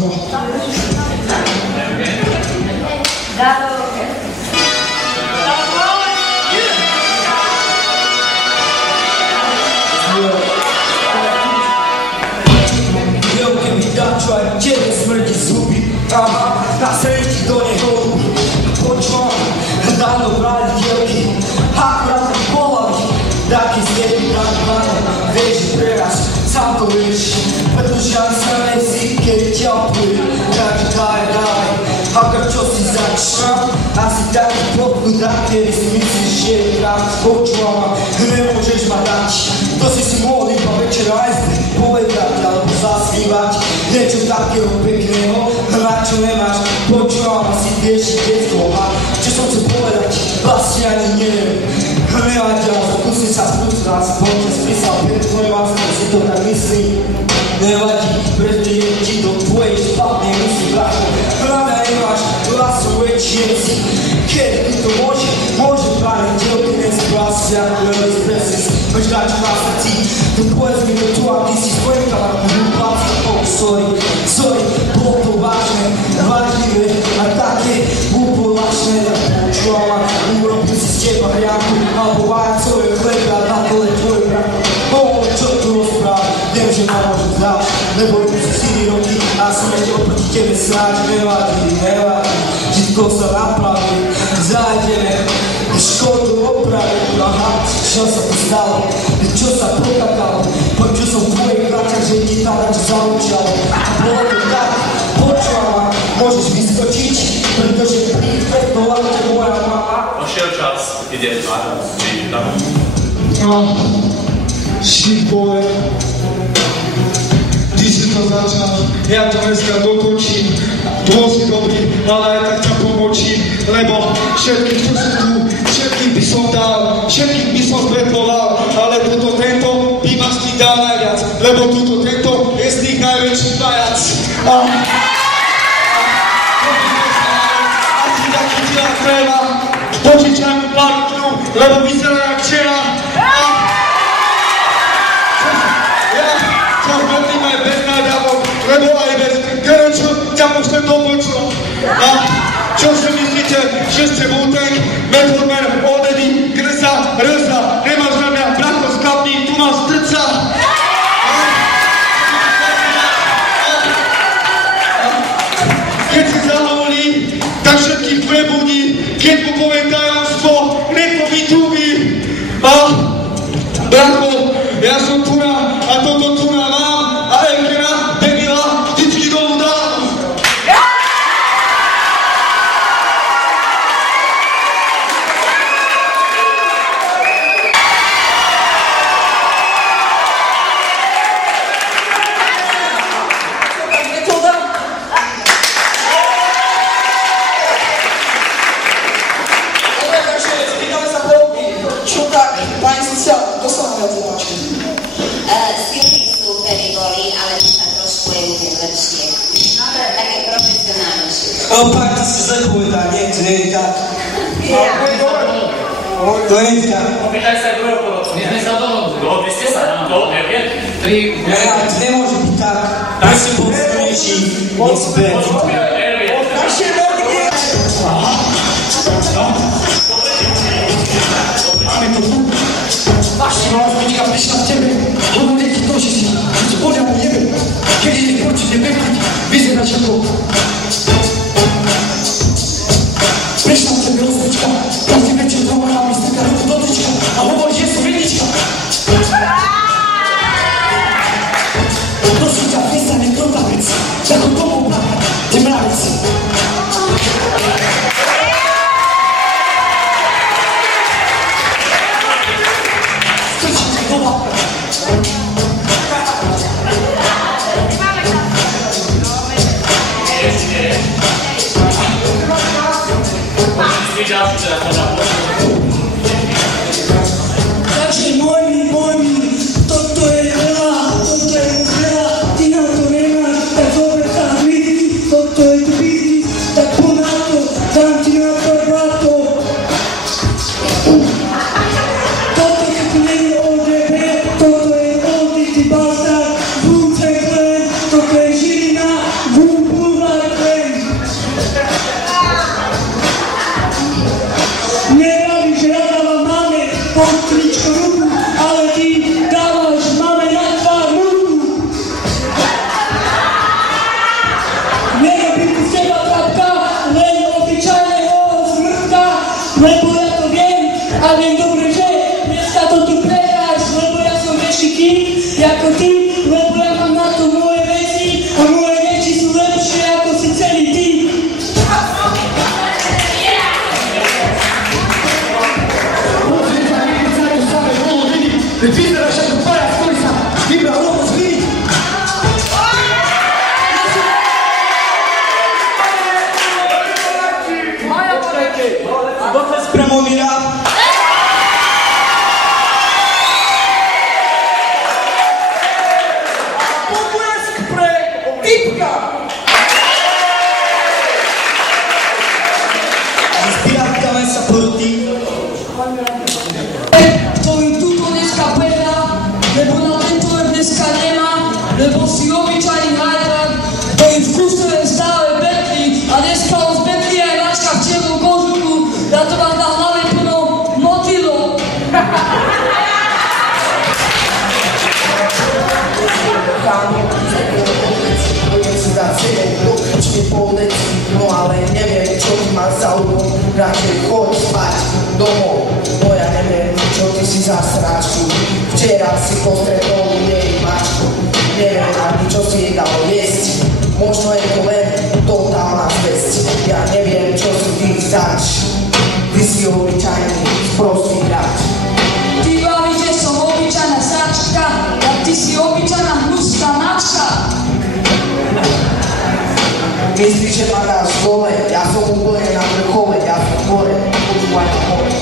to. Čovjek tebe smrti zubi, na sreći do njegovu počuvam dano brali djelki, akurat polavi, dak izlijepi dan mane, veži preraz, sam to veži, podržan sam jezike i tjapuj, kaže daj, a kad čo si začna, a si taki potkudak, jer misliš je igram, počuvam, ne možeš ma daći, to si moli pa večer ajzde, povedati, ali zasvivati, neću tako peknemo, naču nemaš, počuvam si dješi djetkova, će sam se povedati, basijani njev, nema djavo, kusi sa sputra, spoče spisao pet tvoje vasne, si to tak misli, ne vađi, pređi do tvoje špatne misli, brašno, rada imaš, glasu već jesi, kjer ti to može pravi djelki, ne si basija, koja izpresis, već daću na srci, tu pojezmi do tu, a ti si svojkala, sorry, bolo to vážne, a také úplnačné, da počúvam, urobím si z teba hriaku, alebo vajacové chleba, na dole tvoj brak. Čo tu rozprávam, viem, že ma môžem zdať, lebo si 4 roky a som ešte oproti tebe sráč, nevadí, všetko sa napraví, zájdeme, škodu opraví, aha, čo sa to stalo, čo sa pokakalo, počul som v tvojich kráčach, že ti tárač zaučalo, a bolo to tak, počúvam, môžeš vyskočiť, pretože pripetovala te moja mama. Došiel čas, ide tam. No, shit boy, ty si to začal, ja to dneska dokončím, bol si dobrý, ale aj tak ťa pomočím, lebo všetkým, čo sú tu, všetkým by som dal, všetkým by som zbetoval, ale tento by ma z nich dal najviac, lebo tento je z nich najväčší pajac. A ti taký tila treba, požičaj mu parknu, lebo vyzerá jak včera. Ja zbetím aj bez náďavok, lebo aj bez grču ťa pošlem do poču. A čo si myslíte, že ste Wu-Tang, Method Man, odedy, krsa, rsa, nemáš na mňa bratko z kapní, tu máš trca. Keď si zahovorí, tak všetkých prebudí, keď mu poviem tajomstvo, nepo vytúbi. A bratko, ja som tuna a toto tuna mám a Elkera, debila, vždycky dolu dám. Opak, ty si zapovedal, nie, to nie je tak. To nie je tak. Opýtaj sa druhého porodcu. My sme sa dohodli. Dohodli ste sa? Dohodli, ok? 3. To nemôže byť tak. Prosím, bol silnejší, nech si berie. Naše nohy! Máme to tu. Vaša rozbička prišla k tebe. Ono nechci to, že si podľa mu jebe. Keď ide proti nebekať, vyzerač ako... Prišla k tebe rozbička, proti večer doma nám vystrká ruku do tyčka a hovorí, že sú vinička. Prosím ťa, prestane krotavec, ako tomu bráka, te mravec. Strčí ťa doma. Takže môj mi, toto je veľa, ty na to nemáš, tak zober sa hvízdy, toto je tu biznis, tak poď na to, dám ti na to blato. Toto je tu nie je ODB, toto je ODB, ty bastard, Wu-Tang Clan, toto je Žilina, Wu Veď vyzeráš ako pajac, ktorý sa vybral rovno z viny. Počkajte, dotaz pre Momira. Potlesk pre Typka. Zbierame sa proti. Ktorý tuto dneska predá, lebo na tento web dneska nemá, lebo si obyčajný hajrak, ktorý v kustove stále betlí a dneska on zbetlí aj mačka v čiernom kožuchu, na to máš na hlave plno motýlov. No ale neviem, čo ty máš za úlom, radšej choď spať domov. No ja neviem, čo ty si za sráčku, včera si postretol jej mačku. Neviem ani, čo si jej dalo jesť, možno je to len totálna zväzť. Ja neviem, čo si ty zač, ty si obyčajný sprostý hráč. Ty baví, že som obyčajná sačka, a ty si obyčajná hnusná mačka. Myslíš, že ma dáš dole, ja som úplne na vrchole, ja som hore, počúvaj ma hore.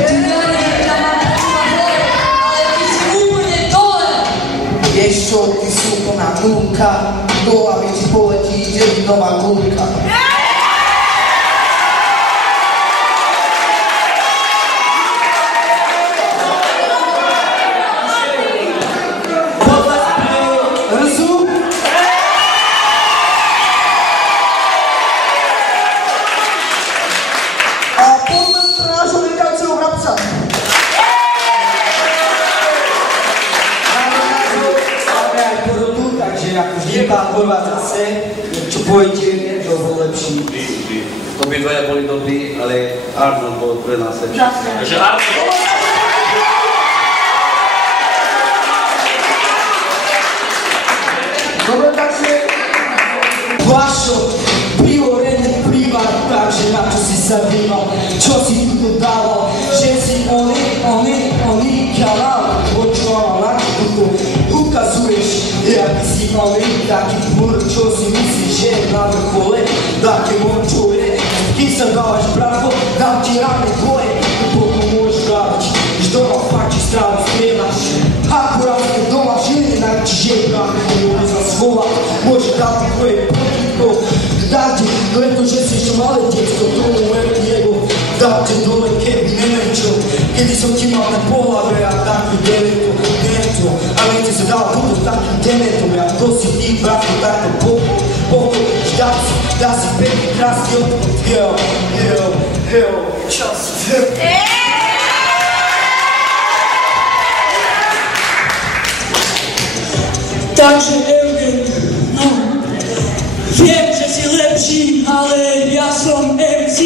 Ty neviem, ja mám počúvať hore, ale ty si úplne dole. Vieš čo, ty si úplná nulka, do hlavy ti poletí jedinová gulka. Pán Borva zase, čo poviete, to bol lepší. Obidvaja boli dobrí, ale Arnold bol pre nás lepší. Takže Arnold... Dobre, takže Vašo, privorený prívar, takže na čo si sa díval, čo si tu dával, že si oni, kanál, počúval na tuto, ukazuješ, jaký si malý, taký púr, čo si myslíš, že je na vrchole, také mončo je, keď sa dávaš bravo, dám ti ráne dvoje, potom môžeš dávať, když doma fakt strávu strieľaš, akurát keď doma žili, čiže práve môže sa zvolať, môže dať tvoje potítko, dáte, pretože si ešte malé detsko, tomu jeho, dáte dole, keby neviem čo, kedy som ti mal na pohlave a taký deveto, ale keď si dal budu takým demetom, ja to si ty, bratko, takto pochod, dá si pekný, krásny odchod, čas. Takže Eugen, no, viem, že si lepší, ale ja som MC,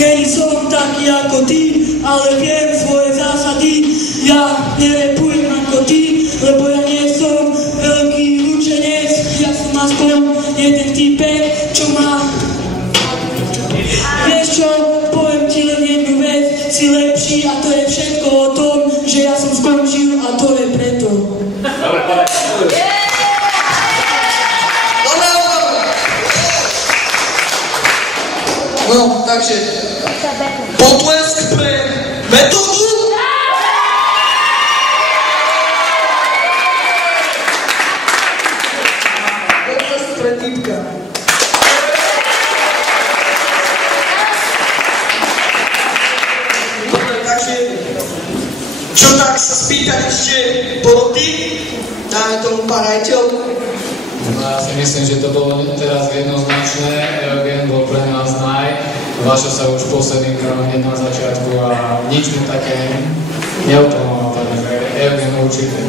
není som taký ako ty, ale viem svoje zásady, ja nerepujem ako ty, lebo ja nie som veľký učenec, ja som aspoň jeden typek, čo má. Vieš čo, poviem ti len jednu vec, si lepší a to je všetko o tom, že ja som skončil a to je preto. Dobre, povedz. No, takže potlesk pre metódu. Potlesk pre Typka. Dobre, takže čo tak sa spýtať ešte poroty? Dáme tomu pár ajteľ. No ja si myslím, že to bolo teraz jednoznačné, Eugen bol pre nás Vašo sa už posledný krok hneď na začiatku a nič mu také neutomoval, takže Eugen určite.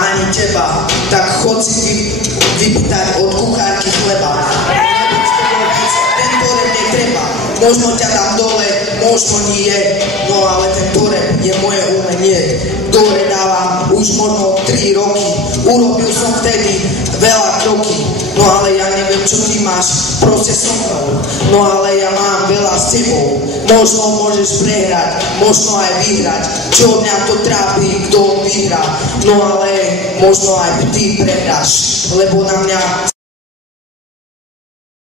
Ani teba, tak chod si vypýtať od kuchárky chleba. Ten toreb netreba, možno ťa tam dole, možno nie, no ale ten toreb je moje umenie, ktoré dávam už možno 3 roky, urobil som vtedy veľa kroky, no ale ja neviem, čo ty máš proste so mnou. No ale ja mám veľa s tebou. Možno môžeš prehrať, možno aj vyhrať. Čo mňa to trápi, kto vyhrá. No ale možno aj ty prehráš, lebo na mňa